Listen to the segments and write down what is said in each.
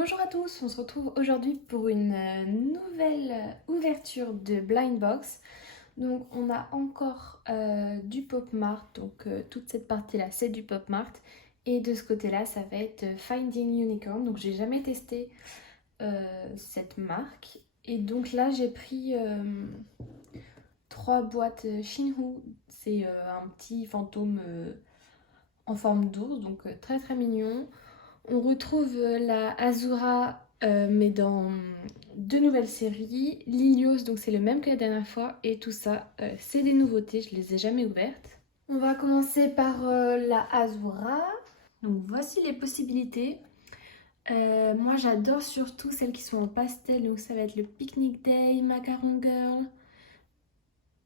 Bonjour à tous, on se retrouve aujourd'hui pour une nouvelle ouverture de Blind Box. Donc on a encore du Pop Mart, donc toute cette partie-là c'est du Pop Mart. Et de ce côté-là ça va être Finding Unicorn, donc j'ai jamais testé cette marque. Et donc là j'ai pris 3 boîtes Shinhu, c'est un petit fantôme en forme d'ours, donc très très mignon. On retrouve la Azura, mais dans deux nouvelles séries. Lilios, donc c'est le même que la dernière fois. Et tout ça, c'est des nouveautés, je les ai jamais ouvertes. On va commencer par la Azura. Donc voici les possibilités. Moi j'adore surtout celles qui sont en pastel. Donc ça va être le Picnic Day, Macaron Girl,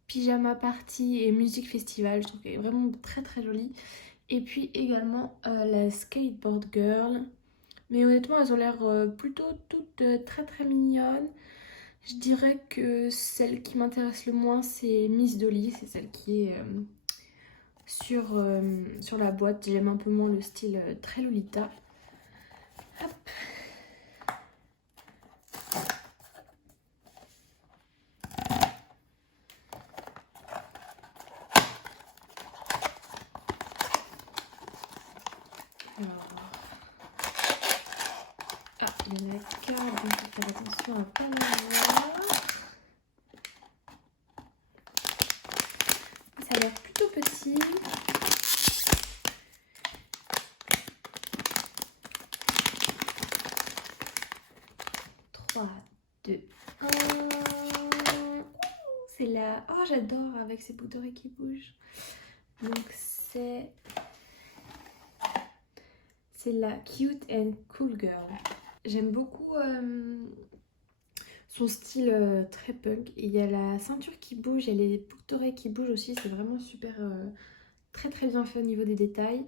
Pyjama Party et Musique Festival. Je trouve qu'elle est vraiment très très jolie. Et puis également la Skateboard Girl. Mais honnêtement, elles ont l'air plutôt toutes très très mignonnes. Je dirais que celle qui m'intéresse le moins, c'est Miss Dolly. C'est celle qui est sur la boîte. J'aime un peu moins le style très Lolita. Hop. Alors... Ah, il y en a 4, donc il faut faire attention à ne pas les voir. Ça a l'air plutôt petit. Trois, 2, 1. C'est là. Oh, j'adore avec ces bouts d'oreilles qui bougent. Donc c'est la Cute and Cool Girl. J'aime beaucoup son style très punk. Et il y a la ceinture qui bouge, il y a les boucles d'oreilles qui bougent aussi. C'est vraiment super, très très bien fait au niveau des détails.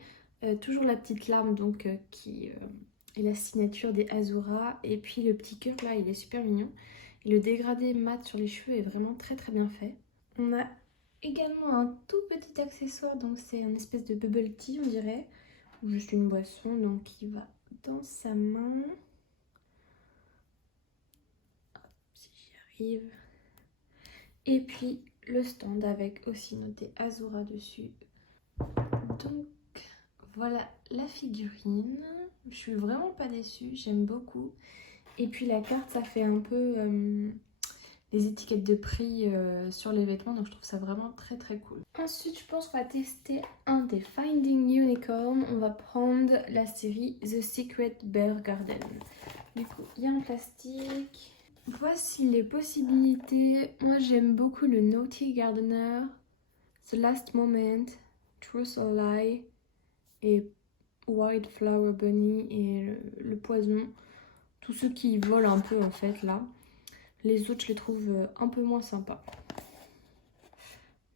Toujours la petite larme donc qui est la signature des Azura. Et puis le petit cœur là, il est super mignon. Et le dégradé mat sur les cheveux est vraiment très très bien fait. On a également un tout petit accessoire, donc c'est une espèce de bubble tea on dirait. Ou juste une boisson, donc qui va dans sa main. Hop, si j'y arrive. Et puis le stand avec aussi noté Azura dessus. Donc voilà la figurine. Je suis vraiment pas déçue, j'aime beaucoup. Et puis la carte, ça fait un peu les étiquettes de prix sur les vêtements, donc je trouve ça vraiment très très cool. Ensuite, je pense qu'on va tester un des Finding Unicorn. On va prendre la série The Secret Bear Garden. Du coup, il y a un plastique. Voici les possibilités. Moi, j'aime beaucoup le Naughty Gardener, The Last Moment, Truth or Lie et White Flower Bunny et le poison. Tous ceux qui volent un peu en fait là. Les autres, je les trouve un peu moins sympas.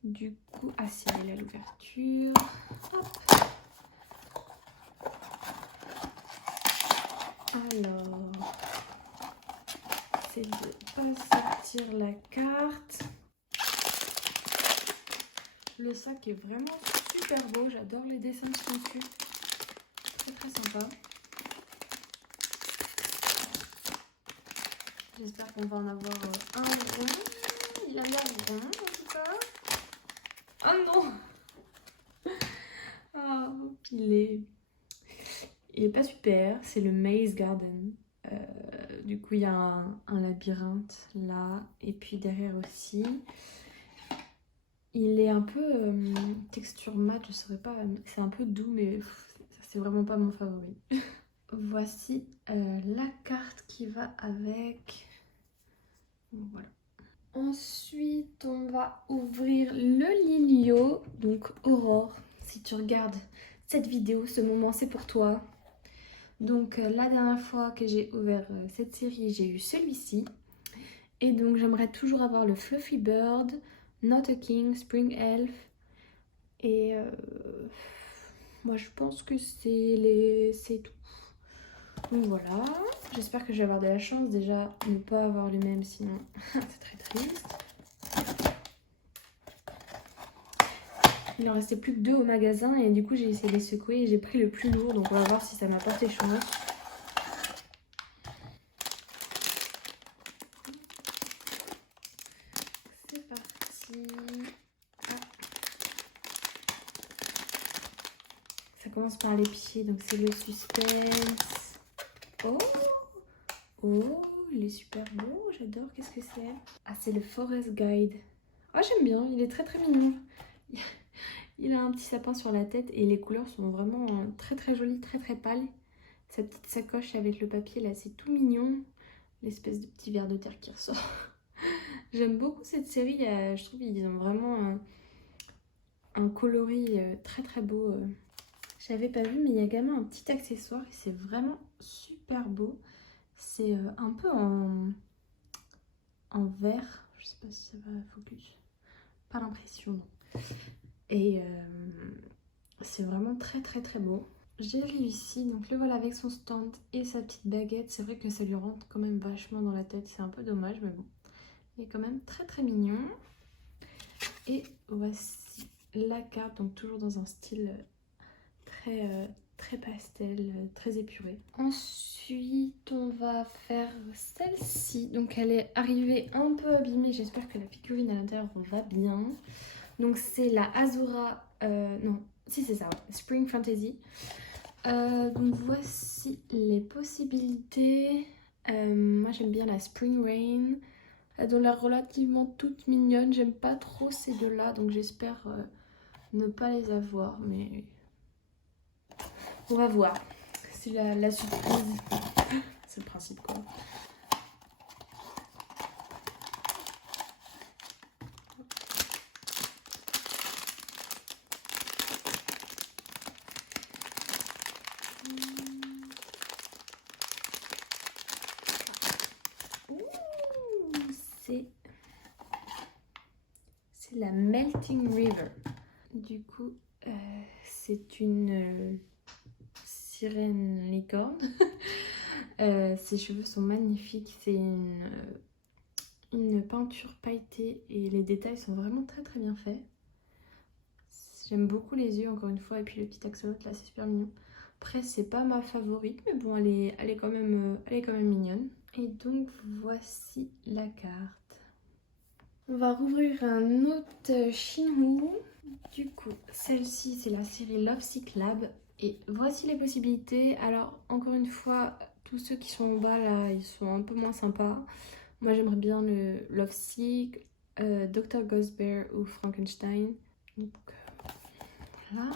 Du coup, ah si, elle est à l'ouverture. Alors, c'est de pas sortir la carte. Le sac est vraiment super beau, j'adore les dessins qui sont dessus. Très très sympa. J'espère qu'on va en avoir un rond. Il a l'air rond en tout cas. Oh non. Oh, il est pas super, c'est le Maze Garden. Du coup, il y a un labyrinthe là, et puis derrière aussi. Il est un peu texture mat, je saurais pas, c'est un peu doux, mais c'est vraiment pas mon favori. Voici la carte qui va avec. Voilà. Ensuite, on va ouvrir le Lilio, donc Aurore. Si tu regardes cette vidéo, ce moment c'est pour toi. Donc la dernière fois que j'ai ouvert cette série, j'ai eu celui-ci. Et donc j'aimerais toujours avoir le Fluffy Bird, Not a King, Spring Elf. Et moi je pense que c'est tout. Donc voilà, j'espère que je vais avoir de la chance. Déjà, ne pas avoir le même, sinon c'est très triste. Il en restait plus que 2 au magasin et du coup j'ai essayé de les secouer et j'ai pris le plus lourd. Donc on va voir si ça m'a porté chance. commence par les pieds, donc c'est le suspense. Oh, oh, il est super beau, j'adore. Qu'est-ce que c'est? Ah, c'est le Forest Guide. Ah, j'aime bien, il est très très mignon. Il a un petit sapin sur la tête et les couleurs sont vraiment très très jolies, très très pâles. Sa petite sacoche avec le papier là, c'est tout mignon. L'espèce de petit ver de terre qui ressort. J'aime beaucoup cette série, je trouve qu'ils ont vraiment un coloris très très beau. J'avais pas vu, mais il y a également un petit accessoire et c'est vraiment super beau. C'est un peu en vert, je sais pas si ça va focus, pas l'impression non. Et c'est vraiment très très très beau. J'ai réussi, donc le voilà avec son stand et sa petite baguette. C'est vrai que ça lui rentre quand même vachement dans la tête, c'est un peu dommage, mais bon. Il est quand même très très mignon. Et voici la carte, donc toujours dans un style très pastel, très épuré. Ensuite, on va faire celle-ci. Donc elle est arrivée un peu abîmée, j'espère que la figurine à l'intérieur va bien. Donc c'est la Azura, non, si c'est ça, ouais, Spring Fantasy. Donc voici les possibilités. Moi j'aime bien la Spring Rain. Elles ont l'air relativement toutes mignonnes. J'aime pas trop ces deux-là, donc j'espère ne pas les avoir, mais on va voir. C'est la surprise. C'est le principe quoi. C'est la Melting River. Du coup, c'est une sirène licorne. Ses cheveux sont magnifiques. C'est une peinture pailletée et les détails sont vraiment très très bien faits. J'aime beaucoup les yeux encore une fois et puis le petit axolot là c'est super mignon. Après c'est pas ma favorite mais bon elle est quand même mignonne. Et donc voici la carte. On va rouvrir un autre Shinhoo. Du coup celle-ci c'est la série Lovesick Lab et voici les possibilités. Alors encore une fois tous ceux qui sont en bas là ils sont un peu moins sympas. Moi j'aimerais bien le Lovesick, Dr. Ghost Bear ou Frankenstein. Donc voilà.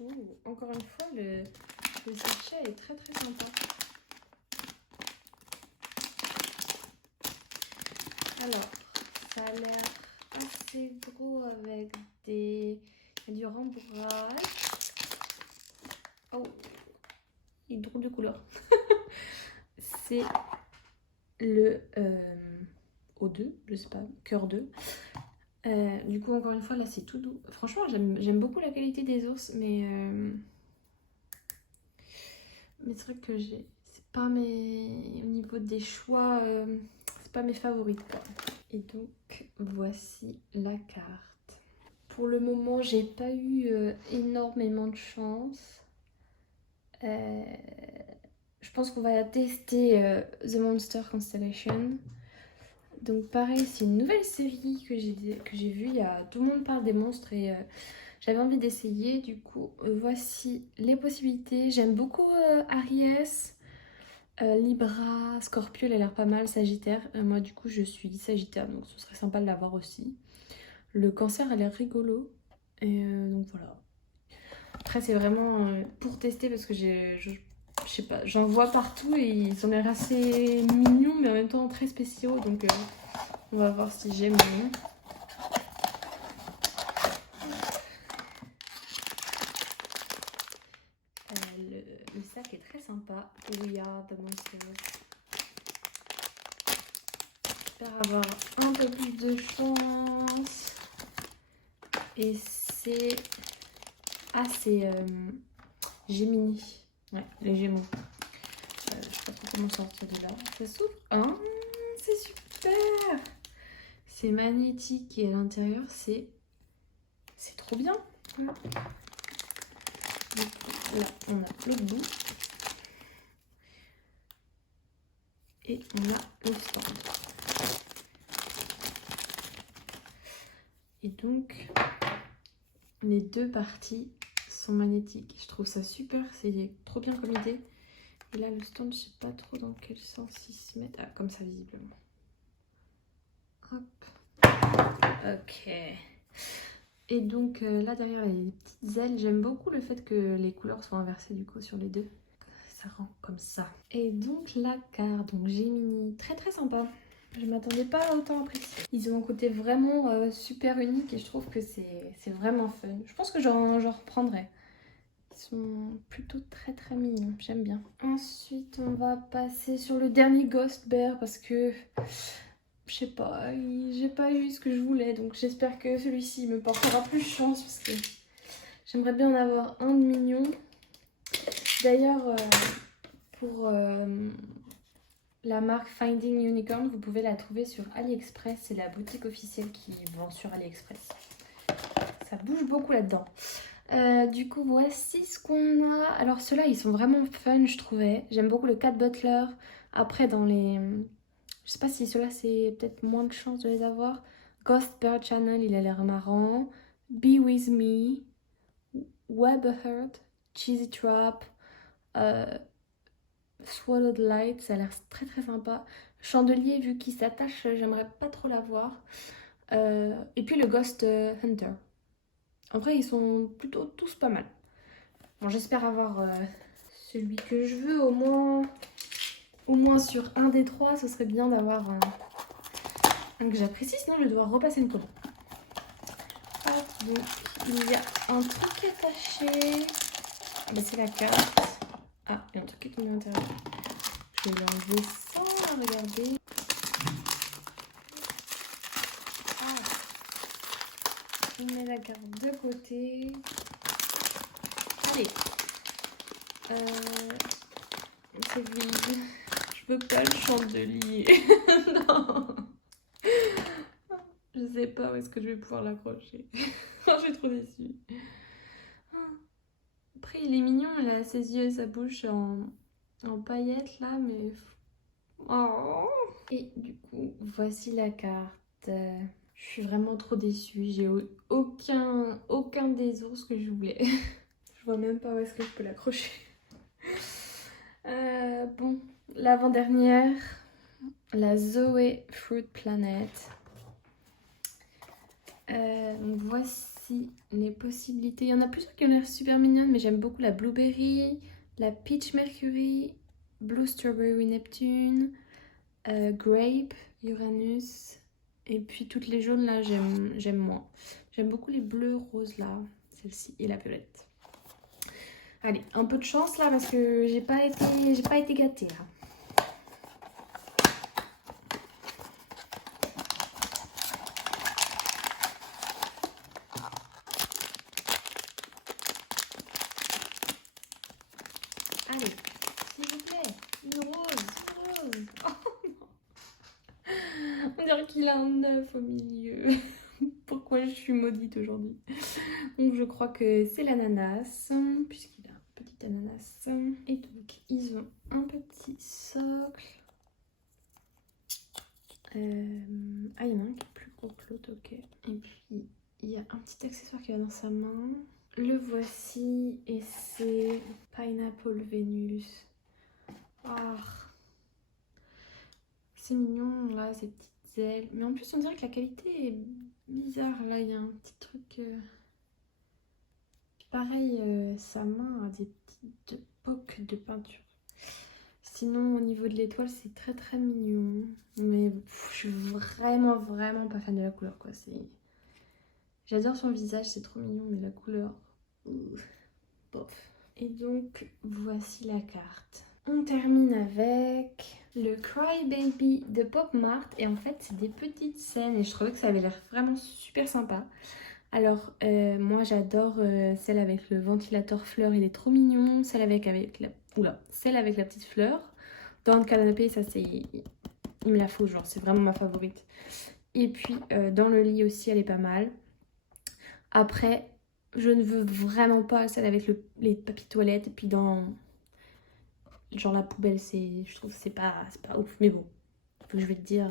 Ouh, encore une fois le sachet est très très sympa. Alors ça a l'air assez gros avec du rembourrage. Oh, il y a drôle de couleur. C'est le O2, je sais pas, cœur 2. Du coup, encore une fois, là c'est tout doux. Franchement, j'aime beaucoup la qualité des ours, mais c'est vrai que c'est pas mes. Au niveau des choix, c'est pas mes favorites quoi. Et donc, voici la carte. Pour le moment, j'ai pas eu énormément de chance. Je pense qu'on va tester The Monster Constellation. Donc pareil, c'est une nouvelle série que j'ai vue. Tout le monde parle des monstres et j'avais envie d'essayer. Du coup, voici les possibilités. J'aime beaucoup Aries, Libra, Scorpio, elle a l'air pas mal. Sagittaire, moi du coup je suis Sagittaire, donc ce serait sympa de l'avoir aussi. Le Cancer a l'air rigolo. Et donc voilà. Après c'est vraiment pour tester parce que je sais pas, j'en vois partout et ils ont l'air assez mignons mais en même temps très spéciaux. Donc on va voir si j'aime bien. Le sac est très sympa. We are the monsters. J'espère avoir un peu plus de chance. Et c'est... Ah, c'est Gemini. Ouais, les Gémeaux. Je sais pas trop comment sortir de là. Ça s'ouvre. Ah, c'est super. C'est magnétique et à l'intérieur, c'est trop bien. Donc, là, on a l'autre bout. Et on a le stand. Et donc, les deux parties sont magnétiques. Je trouve ça super, c'est trop bien comme idée. Et là, le stand, je sais pas trop dans quel sens il se met. Ah, comme ça, visiblement. Hop. Ok. Et donc, là, derrière les petites ailes, j'aime beaucoup le fait que les couleurs soient inversées, du coup, sur les deux. Ça rend comme ça. Et donc, la carte, donc Gemini, très très sympa. Je m'attendais pas à autant apprécier. Ils ont un côté vraiment super unique et je trouve que c'est vraiment fun. Je pense que j'en reprendrai. Ils sont plutôt très très mignons, j'aime bien. Ensuite, on va passer sur le dernier Ghost Bear parce que je sais pas, j'ai pas eu ce que je voulais, donc j'espère que celui-ci me portera plus chance parce que j'aimerais bien en avoir un de mignon. D'ailleurs, pour la marque Finding Unicorn, vous pouvez la trouver sur AliExpress, c'est la boutique officielle qui vend sur AliExpress. Ça bouge beaucoup là-dedans. Du coup, voici ce qu'on a. Alors ceux-là, ils sont vraiment fun, je trouvais. J'aime beaucoup le Cat Butler. Après, dans les... Je sais pas si ceux-là, c'est peut-être moins de chance de les avoir. Ghost Bird Channel, il a l'air marrant. Be With Me. Web Heart. Cheesy Trap. Swallowed Light, ça a l'air très très sympa. Chandelier, vu qu'il s'attache, j'aimerais pas trop l'avoir. Et puis le Ghost Hunter. En vrai, ils sont plutôt tous pas mal. Bon, j'espère avoir celui que je veux, au moins sur un des trois. Ce serait bien d'avoir un que j'apprécie, sinon je vais devoir repasser une commande. Hop, donc il y a un truc attaché. Ah bah c'est la carte. Ah, il y a un truc qui est tombé à l'intérieur. Je vais l'enlever sans la regarder. On met la carte de côté. Allez. C'est vide. Je veux pas le chandelier. Non. Je sais pas où est-ce que je vais pouvoir l'accrocher. Je suis trop déçue. Après, il est mignon. Il a ses yeux et sa bouche en paillettes là, mais... Oh. Et du coup, voici la carte. Je suis vraiment trop déçue. J'ai aucun des ours que je voulais. Je vois même pas où est-ce que je peux l'accrocher. Bon, l'avant-dernière, la Zoé Fruit Planet. Donc voici les possibilités. Il y en a plusieurs qui ont l'air super mignonnes, mais j'aime beaucoup la Blueberry, la Peach Mercury, Blue Strawberry Neptune, Grape Uranus, et puis toutes les jaunes là, j'aime moins. J'aime beaucoup les bleus roses là, celle-ci et la violette. Allez, un peu de chance là parce que j'ai pas été gâtée là. Allez, s'il vous plaît, une rose. Oh non. On dirait qu'il a un œuf au milieu. Pourquoi je suis maudite aujourd'hui? Donc je crois que c'est l'ananas, puisqu'il a un petit ananas. Et donc ils ont un petit socle. Ah, il y en a un qui est plus gros que l'autre, ok. Et puis il y a un petit accessoire qui va dans sa main. Le voici et c'est Pineapple Venus. Ah, c'est mignon là, ces petites ailes. Mais en plus, on dirait que la qualité est bizarre. Là, il y a un petit truc. Pareil, sa main a des petites poques de peinture. Sinon, au niveau de l'étoile, c'est très très mignon. Mais je suis vraiment pas fan de la couleur, quoi. J'adore son visage, c'est trop mignon, mais la couleur, bof. Et donc, voici la carte. On termine avec le Cry Baby de Pop Mart. Et en fait, c'est des petites scènes et je trouvais que ça avait l'air vraiment super sympa. Alors, moi j'adore celle avec le ventilateur fleur, il est trop mignon. Celle avec la... Oula, celle avec la petite fleur. Dans le canapé, ça c'est... Il me la faut, genre, c'est vraiment ma favorite. Et puis, dans le lit aussi, elle est pas mal. Après, je ne veux vraiment pas celle avec les papiers toilettes. Et puis dans... Genre la poubelle, je trouve que c'est pas ouf. Mais bon, faut que je vais te dire...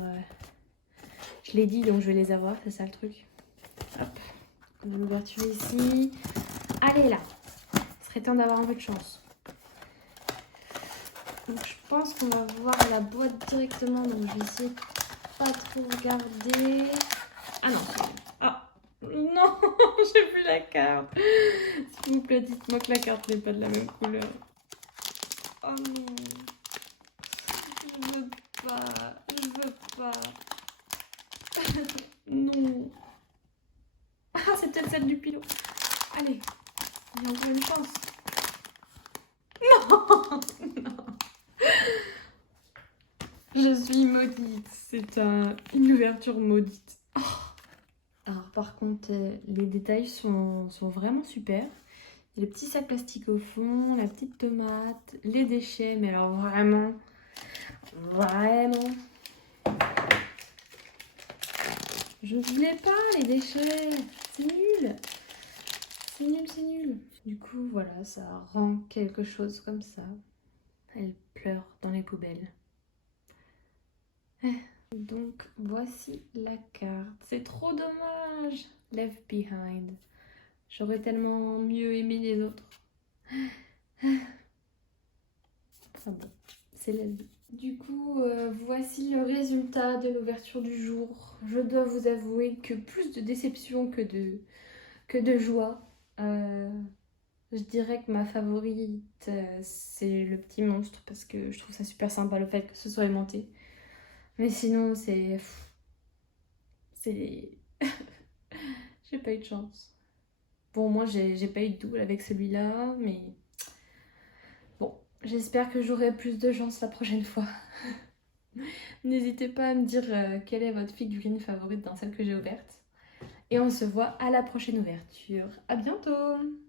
Je l'ai dit, donc je vais les avoir, c'est ça le truc. Hop, on a l'ouverture ici. Allez là, il serait temps d'avoir un peu de chance. Donc je pense qu'on va voir la boîte directement, donc je vais essayer de pas trop regarder. Ah non, c'est bon. Ah non, j'ai plus la carte. S'il vous plaît, dites-moi que la carte n'est pas de la même couleur. Oh non, je veux pas, je veux pas. Non. Ah, c'est peut-être celle du pilot. Allez, il y a encore une chance. Non, non. Je suis maudite. C'est une ouverture maudite. Oh. Alors par contre, les détails sont vraiment super. Il y a le petit sac plastique au fond, la petite tomate, les déchets, mais alors vraiment, vraiment. Je ne voulais pas les déchets. C'est nul. C'est nul, c'est nul. Du coup, voilà, ça rend quelque chose comme ça. Elle pleure dans les poubelles. Donc, voici la carte. C'est trop dommage. Left behind. J'aurais tellement mieux aimé les autres. Enfin bon, c'est la vie. Du coup, voici le résultat de l'ouverture du jour. Je dois vous avouer que plus de déception que de joie. Je dirais que ma favorite, c'est le petit monstre parce que je trouve ça super sympa le fait que ce soit aimanté. Mais sinon, c'est... j'ai pas eu de chance. Bon, moi, j'ai pas eu de double avec celui-là, mais bon, j'espère que j'aurai plus de chance la prochaine fois. N'hésitez pas à me dire quelle est votre figurine favorite dans celle que j'ai ouverte. Et on se voit à la prochaine ouverture. À bientôt!